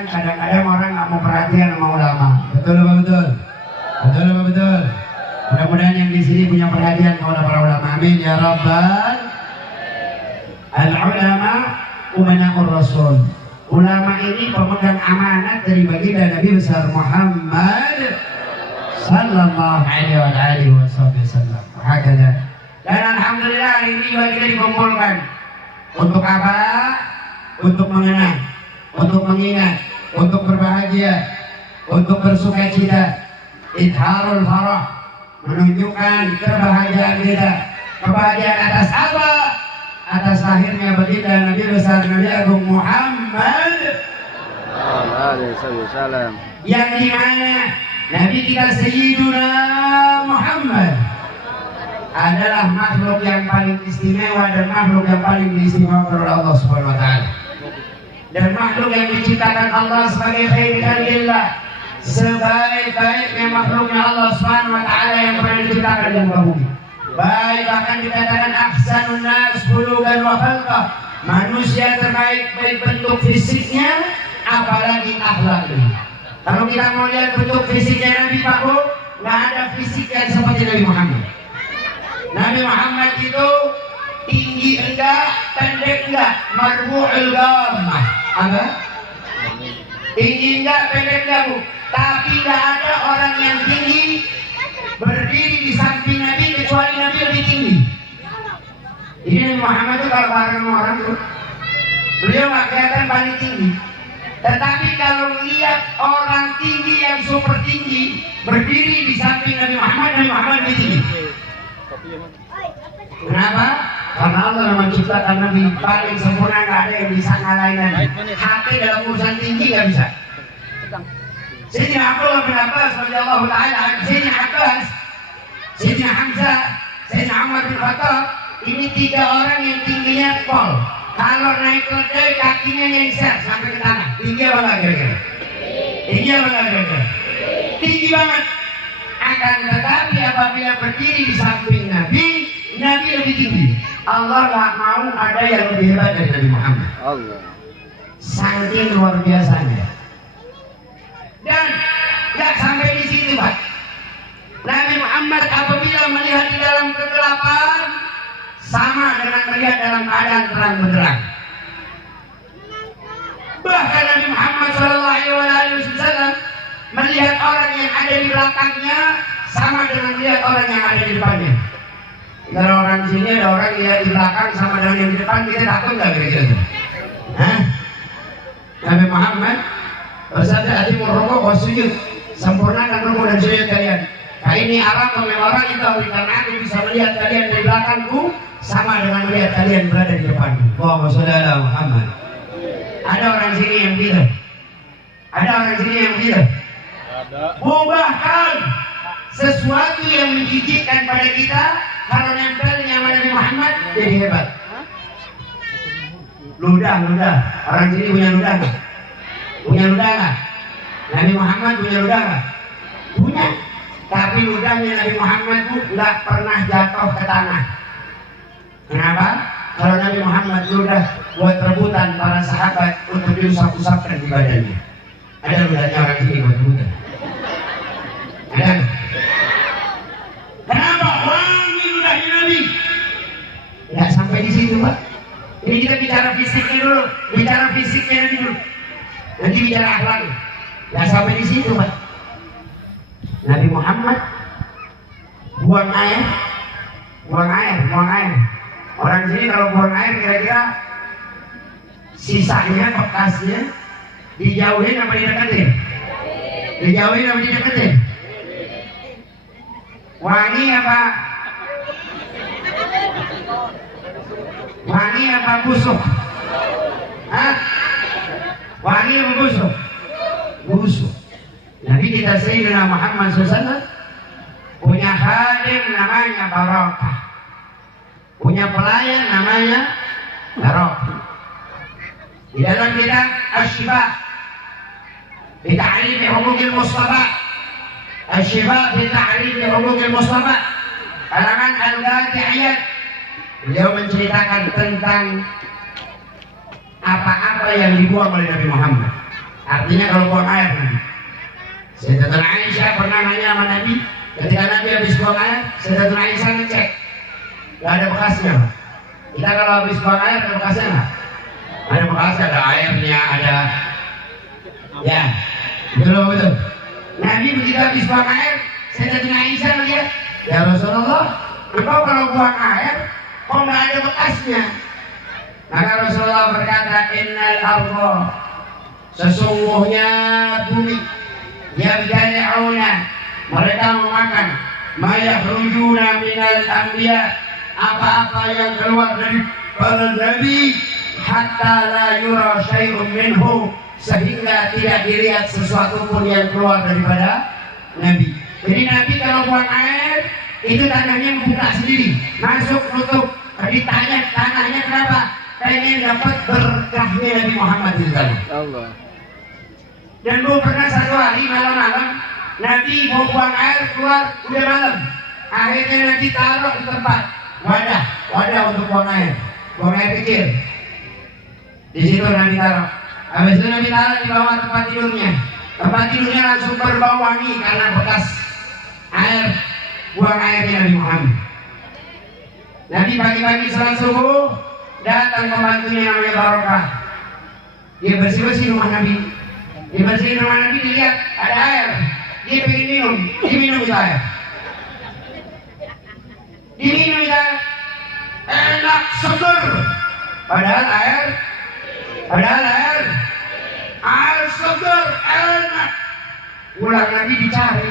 perhatian, kadang-kadang orang nggak mau perhatian sama ulama. Betul apa betul? Betul apa betul? Mudah-mudahan yang di sini punya perhatian kepada para ulama. Amin ya rabbal. Al-ulama umana'ur rasul. Ulama ini pemegang amanat dari baginda Nabi besar Muhammad sallallahu alaihi wasallam. Hakada. Dan alhamdulillah hari ini juga kita dikumpulkan. Untuk apa? Untuk mengenang, untuk mengingat, untuk berbahagia, untuk bersuka cita. Idharul farah, menunjukkan kebahagiaan kita. Kebahagiaan atas apa? Atas lahirnya baginda Nabi besar Nabi Agung Muhammad yang dimana Nabi kita Sayyiduna Muhammad adalah makhluk yang paling istimewa dan makhluk yang paling diistimewakan oleh Allah Subhanahu wa taala. Dan makhluk yang diciptakan Allah sebagai khairi khalqillah, sebaik-baiknya makhluknya Allah Subhanahu wa taala yang pernah diciptakan di muka bumi. Baik, bahkan dikatakan ahsanun nas khuluqan wa khalqah, manusia terbaik baik bentuk fisiknya apalagi akhlaknya. Kalau kita mau lihat bentuk fisiknya Nabi Pak Bu, nggak ada fisik yang seperti Nabi Muhammad. Nabi Muhammad itu tinggi enggak, pendek enggak, marbu'ul gammah. Apa? Tinggi enggak, pendek enggak Bu. Tapi enggak ada orang yang tinggi berdiri di samping Nabi kecuali Nabi lebih tinggi. Jadi Nabi Muhammad itu kalau bareng orang tuh, beliau nggak kelihatan paling tinggi. Tetapi kalau lihat orang tinggi yang super tinggi berdiri di samping Nabi Muhammad lebih tinggi. Kenapa? Karena Allah yang menciptakan Nabi paling sempurna, nggak ada yang bisa ngalahin Nabi. Hati dalam urusan tinggi nggak bisa. Sayyidina Abdullah bin Abbas radhiyallahu taala, Sayyidina Abbas, Sayyidina Hamzah, Sayyidina Umar bin Khattab, ini tiga orang yang tingginya pol. Kalau naik keledai kakinya nyengser sampai ke tanah. Tinggi apa enggak kira-kira? Tinggi apa enggak kira-kira? Tinggi banget. Akan tetapi apabila berdiri di samping Nabi, Nabi lebih tinggi. Allah nggak mau ada yang lebih hebat dari Nabi Muhammad. Allah. Saking luar biasanya. Dan nggak sampai di situ Pak. Nabi Muhammad apabila melihat di dalam kegelapan sama dengan melihat dalam keadaan terang benderang. Bahkan Nabi Muhammad SAW melihat orang yang ada di belakangnya sama dengan melihat orang yang ada di depannya. Kalau orang di sini ada orang yang di belakang sama dengan yang di depan, kita takut nggak kira-kira? Hah? Nabi Muhammad bersabda, "Atimur rukuk wa sujud." Sempurnakan rukuk dan sujud kalian. Nah ini Arab orang itu karena aku bisa melihat kalian dari belakangku sama dengan melihat kalian berada di depanku. Allahumma sholli ala Muhammad. Ada orang sini yang gitu. Ada orang sini yang gitu. Bahkan sesuatu yang menjijikkan pada kita kalau nempelnya sama Nabi Muhammad jadi hebat. Ludah. Orang sini punya ludah nggak? Punya ludah nggak? Nabi Muhammad punya ludah nggak? Punya. Tapi ludahnya Nabi Muhammad itu nggak pernah jatuh ke tanah. Kenapa? Kalau Nabi Muhammad ludah buat rebutan para sahabat untuk diusap-usapkan di badannya. Ada ludahnya orang sini buat rebutan. Ada? Kenapa? Wangi ludahnya Nabi. Nggak sampai di situ Pak. Ini kita bicara fisiknya dulu, bicara fisiknya Nabi dulu. Nanti bicara akhlaknya. Nggak sampai di situ Pak. Nabi Muhammad buang air. Orang sini kalau buang air kira-kira sisanya, bekasnya dijauhin apa dideketin? Dijauhin apa dideketin? Wangi apa? Wangi apa busuk? Hah? Wangi apa busuk? Busuk. Nabi kita Sayyidina Muhammad SAW punya khadim namanya Barakah, punya pelayan namanya Barakah. Di dalam kitab Asy-Syifa bi Ta'rif Huquqil Mustafa, Asy-Syifa bi Ta'rif Huquqil Mustafa, karangan Al-Ghaziyat, beliau menceritakan tentang apa-apa yang dibuang oleh Nabi Muhammad. Artinya kalau buang air. Sayyidatuna Aisyah pernah nanya sama Nabi, ketika Nabi habis buang air, Sayyidatuna Aisyah ngecek, nggak ada bekasnya. Kita kalau habis buang air ada bekasnya nggak? Ada bekasnya, ada airnya, ada. Ya, betul. Nabi begitu habis buang air, Sayyidatuna Aisyah lihat, ya Rasulullah, engkau kalau buang air, kok nggak ada bekasnya? Maka Rasulullah berkata, innal ardha, sesungguhnya bumi, yabtali'una, mereka memakan, ma yakhrujuna minal anbiya, apa-apa yang keluar dari para nabi, hatta la yura syai'un minhu, sehingga tidak dilihat sesuatu pun yang keluar daripada nabi. Jadi nabi kalau buang air itu tanahnya membuka sendiri, masuk nutup. Ditanya tanahnya kenapa? Pengen dapat berkahnya Nabi Muhammad Allah. Dan pernah satu hari malam-malam Nabi mau buang air keluar udah malam. Akhirnya Nabi taruh di tempat wadah untuk buang air kecil. Di situ Nabi taruh. Habis itu Nabi taruh di bawah tempat tidurnya. Tempat tidurnya langsung berbau wangi karena bekas air buang airnya Nabi Muhammad. Nabi pagi-pagi salat subuh datang pembantunya namanya Barokah. Dia bersih-bersih rumah Nabi. Dia bersihin rumah Nabi, dilihat ada air. Dia pengen minum, diminum itu air. Diminum itu air. Enak, seger. Padahal air seger, enak. Pulang Nabi dicari.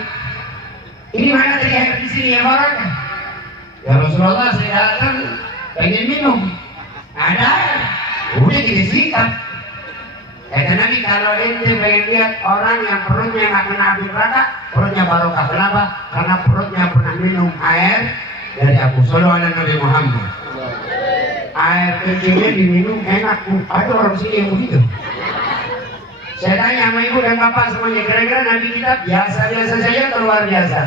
Ini mana tadi air di sini ya Barokah? Ya Rasulullah, saya datang pengen minum. Ada air. Udah kita sikat. Kata Nabi, kalau ente pengen lihat orang yang perutnya nggak kena api neraka, perutnya Barokah. Kenapa? Karena perutnya pernah minum air dari Abu Sallallahu alaihi Nabi Muhammad. Air kecilnya diminum enak. Ada orang sini yang begitu. Saya tanya sama ibu dan bapak semuanya, kira-kira Nabi kita biasa-biasa saja atau luar biasa?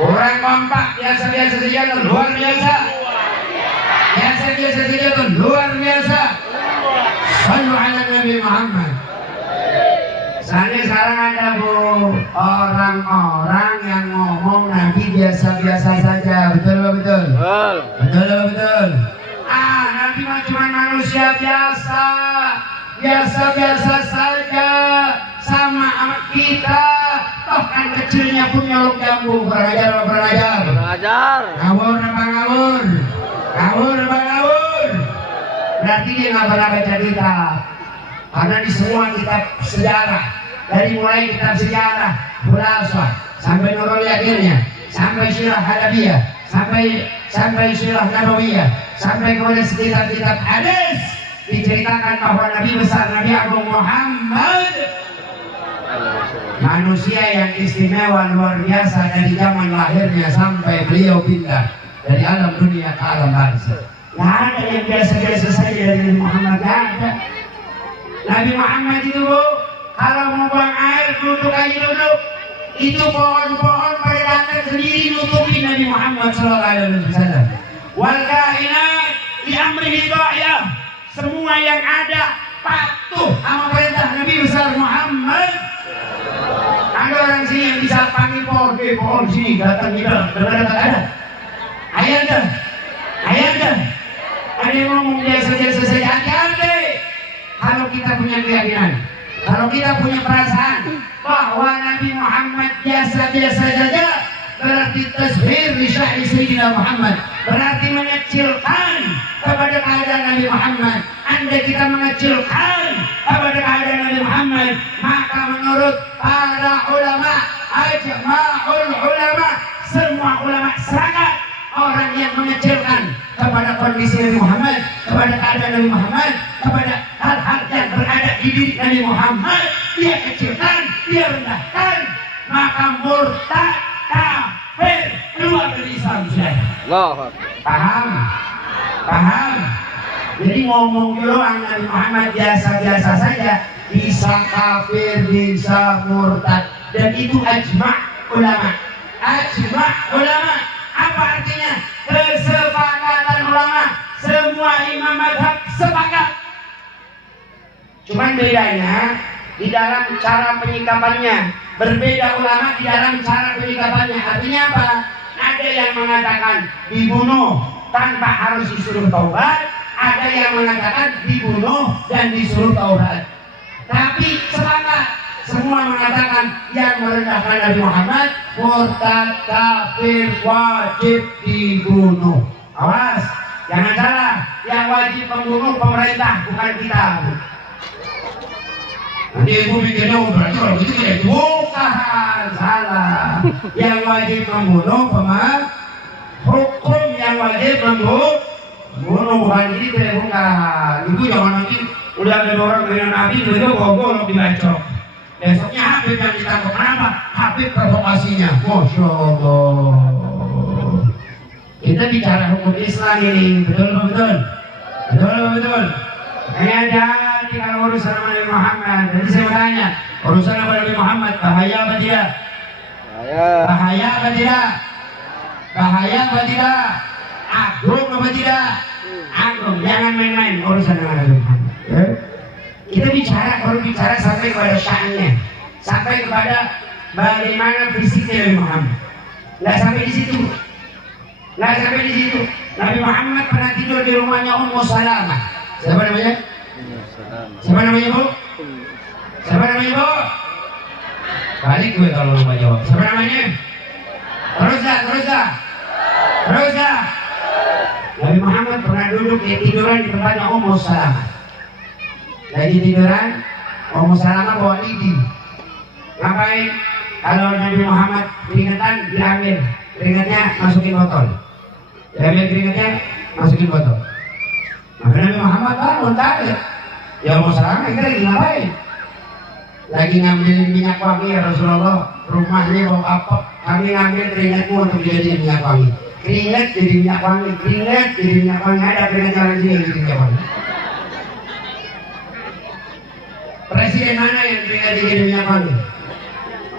Orang kompak biasa-biasa saja atau luar biasa? Biasa-biasa saja atau luar biasa? Sallu ala Nabi Muhammad. Sekarang ada orang-orang yang ngomong Nabi biasa-biasa saja, betul? Betul. Nabi cuma manusia biasa saja, sama kita. Toh kan kecilnya pun nyolok jambu. Berajar. Ngawur apa ngawur? Berarti dia nggak pernah baca kitab. Karena di semua kitab sejarah, dari mulai kitab sejarah Khulasah sampai Nurul Yakinnya, sampai Sirah Hadabiyah, sampai Sirah Nabawiyah, sampai kepada kitab-kitab hadis, diceritakan bahwa Nabi besar, Nabi Agung Muhammad, manusia yang istimewa luar biasa dari zaman lahirnya sampai beliau pindah dari alam dunia ke alam barzakh. Nggak ada yang biasa-biasa saja dari Nabi Muhammad, nggak ada. Nabi Muhammad itu kalau mau buang air duduk aja duduk. Itu pohon-pohon pada datang sendiri nutupin Nabi Muhammad Sallallahu Alaihi Wasallam. Wal kainat li amrihi dha'iyah. Semua yang ada patuh sama perintah Nabi besar Muhammad. Ada orang sini yang bisa panggil pohon sini datang ada. Ayat dah. Ada yang ngomong biasa-biasa saja. Hati-hati. Kalau kita punya keyakinan, kalau kita punya perasaan bahwa Nabi Muhammad biasa-biasa saja, berarti tashbir li sya'ri Sayyidina Muhammad, berarti mengecilkan kepada keadaan Nabi Muhammad. Andai kita mengecilkan kepada keadaan Nabi Muhammad, maka menurut para ulama, ajma'ul ulama, semua ulama sepakat, orang yang mengecilkan kepada kondisi Nabi Muhammad, kepada keadaan Nabi Muhammad, kepada hal-hal yang berada di diri Nabi Muhammad, dia kecilkan, dia rendahkan, maka murtad, kafir, keluar dari Islam. Paham? Jadi ngomong doang Nabi Muhammad biasa-biasa saja, bisa kafir, bisa murtad, dan itu ajma' ulama. Apa artinya? Kesepakatan ulama. Semua imam mazhab sepakat. Cuman bedanya di dalam cara penyikapannya, berbeda ulama di dalam cara penyikapannya. Artinya apa? Ada yang mengatakan dibunuh tanpa harus disuruh taubat, ada yang mengatakan dibunuh dan disuruh taubat. Tapi sepakat, semua mengatakan yang merendahkan Nabi Muhammad murtad, kafir, wajib dibunuh. Awas, jangan salah, yang wajib membunuh pemerintah, bukan kita. Nanti ibu mikirnya berarti kalau gitu tidak, bukan, salah. Yang wajib membunuh hukum yang wajib membunuh bukan ini, tidak, bukan. Itu jangan nanti udah ada orang dengan Nabi itu golok dibacok. Besoknya Habib yang ditangkap. Kenapa? Habib provokasinya. Masya Allah. Kita bicara hukum Islam ini, betul betul. Betul betul. Hanya jadi kalau urusan Nabi Muhammad. Jadi saya bertanya, urusan Nabi Muhammad bahaya apa tidak? Bahaya apa tidak? Bahaya apa tidak? Agung apa tidak? Agung. Jangan main-main urusan dengan Nabi Muhammad. Kita kalau bicara sampai kepada sya'annya, sampai kepada bagaimana fisiknya Nabi Muhammad. Nggak sampai di situ. Nggak sampai di situ. Nabi Muhammad pernah tidur di rumahnya Ummu Salamah. Siapa namanya? Siapa namanya, Bu? Siapa namanya, Bu? Balik gue kalau lupa jawab. Siapa namanya? Terus dah. Nabi Muhammad pernah duduk tiduran di tempatnya Ummu Salamah. Lagi tiduran, Ummu Salamah bawa lidi. Ngapain? Kalau Nabi Muhammad keringetan, diambil keringetnya, masukin botol. Diambil keringetnya, masukin botol. Maka Nabi Muhammad bangun kaget. Ya Ummu Salamah, kita lagi ngapain? Lagi ngambilin minyak wangi ya Rasulullah. Rumahnya bawa apa? Kami ngambil keringetmu untuk jadi minyak wangi. Keringet jadi minyak wangi, keringet jadi minyak wangi. Ada keringet orang sini jadi minyak wangi. Presiden mana yang keringet jadi minyak wangi?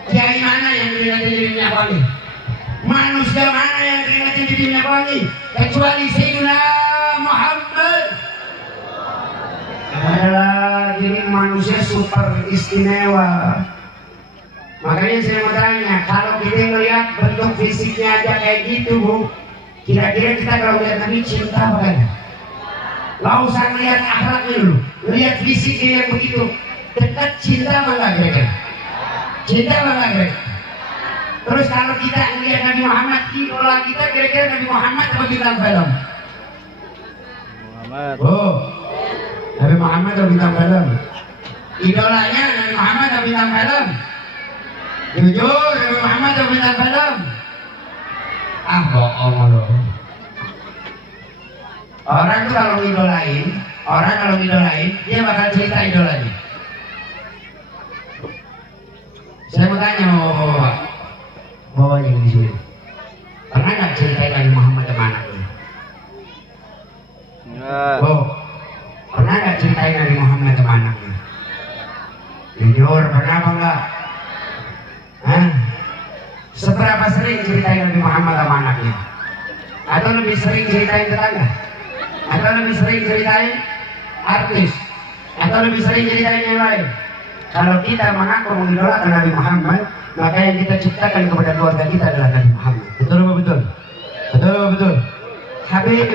Kiai mana yang keringet jadi minyak wangi? Manusia mana yang keringet jadi minyak wangi? Kecuali Sayyidina Muhammad. Adalah diri manusia super istimewa. Makanya saya mau tanya, kalau kita ngelihat bentuk fisiknya aja kayak gitu, Bu, kira-kira kita kalau lihat Nabi cinta apa kan? Gak usah ngelihat akhlaknya dulu, lihat fisiknya yang begitu dekat, cinta apa enggak kira-kira? Cinta apa enggak kira-kira? Terus kalau kita ngelihat Nabi Muhammad, idola kita kira-kira Nabi Muhammad apa bintang film? Muhammad. Oh, Nabi Muhammad atau bintang film? Idolanya Nabi Muhammad atau bintang film? Jujur, Nabi Muhammad atau bintang film? Ah, bohong loh. Orang tuh kalau ngidolain, dia bakal cerita idolanya. Saya mau tanya bawa yang di sini. Pernah nggak ceritain Nabi Muhammad sama anaknya? Oh, pernah nggak ceritain Nabi Muhammad sama anaknya? Jujur, pernah apa enggak? Seberapa sering ceritain Nabi Muhammad sama anaknya? Atau lebih sering ceritain tetangga? Atau lebih sering ceritain artis? Atau lebih sering ceritain yang lain? Kalau kita mengaku mengidolakan Nabi Muhammad, maka yang kita ciptakan kepada keluarga kita adalah Nabi Muhammad. Betul apa betul? Betul apa betul? Habib,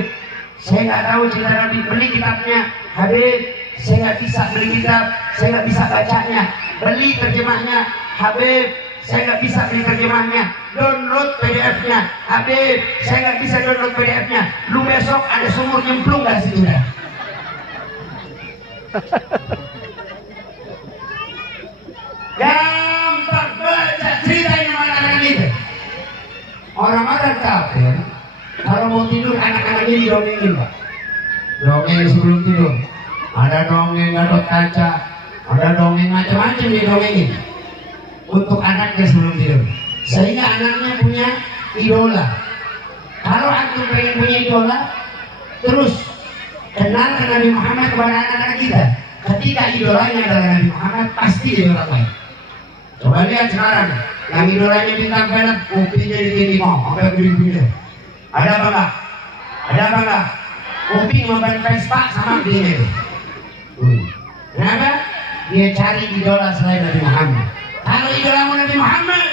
saya nggak tahu cerita Nabi, beli kitabnya. Habib, saya nggak bisa beli kitab, saya nggak bisa bacanya. Beli terjemahnya. Habib, saya nggak bisa beli terjemahnya. Download PDF-nya. Habib, saya nggak bisa download PDF-nya. Lu besok ada sumur nyemplung nggak situ dah? Gampang baca ceritain sama anak-anak itu. Orang-orang kafir kalau mau tidur anak-anaknya didongengin, Pak. Dongeng sebelum tidur. Ada dongeng Gatot Kaca, ada dongeng macam-macam didongengin untuk anaknya sebelum tidur. Sehingga anaknya punya idola. Kalau antum pengen punya idola, terus kenalkan Nabi Muhammad kepada anak-anak kita. Ketika idolanya adalah Nabi Muhammad, pasti dia orang lain. Coba lihat sekarang, yang idolanya bintang film, kupingnya di mau, apa yang gini-gini. Ada apa enggak? Ada apa enggak? Kuping memban Vespa sama begini itu. Kenapa? dia cari idola selain Nabi Muhammad. Kalau idolamu Nabi Muhammad,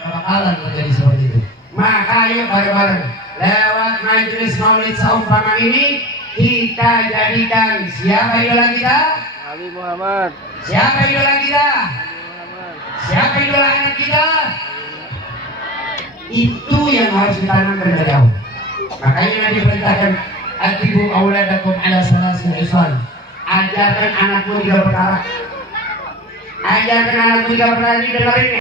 gak bakalan terjadi seperti itu. Maka ayo bareng-bareng lewat majelis maulid seumpama ini kita jadikan siapa idola kita? Nabi Muhammad. Siapa idola kita? Nabi Muhammad. Siapa idola anak kita? Itu yang harus ditanamkan dari awal. Makanya Nabi perintahkan atibu auladakum ala salasil ihsan. Ajarkan anakmu 3 perkara. Ajarkan anakmu 3 perkara, ini dengerin.